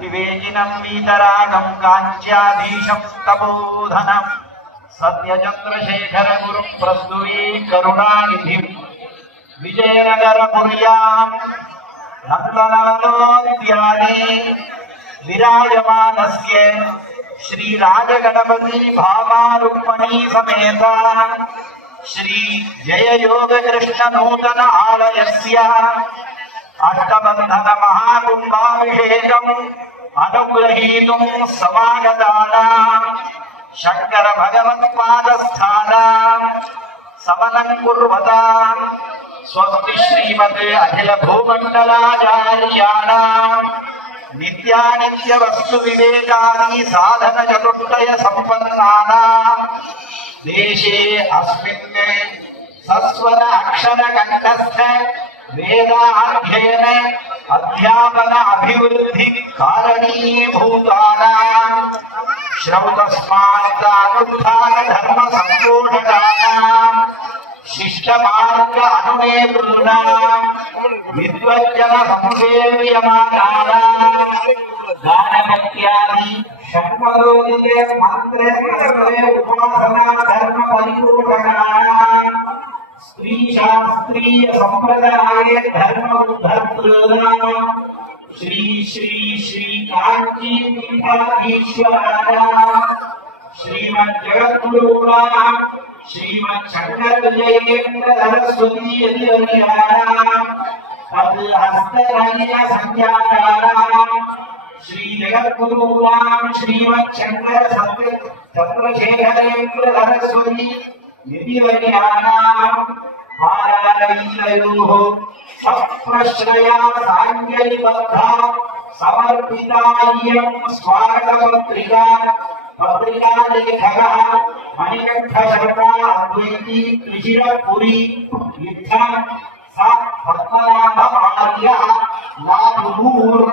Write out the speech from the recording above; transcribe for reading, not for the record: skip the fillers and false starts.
विवेकिनं वीतरागं काञ्च्याधीशं तपोधनं सत्यचन्द्रशेखर गुरुं प्रस्तुरी करुणानिधिं विजयनगरपुर्यां नन्दनवनोद्याने विराजमानस्य श्रीराजगणपति भामारुक्मणी समेत श्री जययोगकृष्ण नूतन आलयस्य अष्टबन्धन महाकुम्भाभिषेकम् अनुग्रहीतुं समागतानां शंकर भगवत्पादस्थानां समनं कुर्वतां स्वस्ति श्रीमते अखिल भूमण्डलाचार्याणां नित्यानित्य वस्तु विवेकादि साधन चतुष्टय संपन्नानां देशे अस्मिन् सस्वर अक्षर कंठस्थ वेदाध्ययन अध्यापन अभिवृद्धि कारणीभूतानां श्रौतस्मात्तानुत्थान धर्म संपूर्णतानां शिष्टमार्ग अनुनेतॄणां विद्वज्जन संसेव्यमानानां गानभक्त्यादि षट्पदोदिते मंत्र उपासना धर्म परिपूर्णकानां स्त्री शास्त्रीय संप्रदाय धर्म उद्धर्तॄणां श्री श्री श्री कांची पीठाधीश्वराणां श्रीमज्जगद्गुरूणां श्रीमच्छंकर विजयेन्द्र सरस्वती यतिवर्याणां तद्हस्तनयन संज्ञातानां श्री जगद्गुरूणां श्रीमच्छंकर चंद्रशेखरेन्द्र सरस्वती यतिवर्याणां आराधनयोः सप्रश्रया साङ्गैबद्धा समर्पिता इयं स्वागतपत्रिका पत्रिकालेखकः मणिकण्ठ शर्मा अद्वैती त्रिशिरपुरी युद्ध सा पद्मनाभ आर्य लाभूर्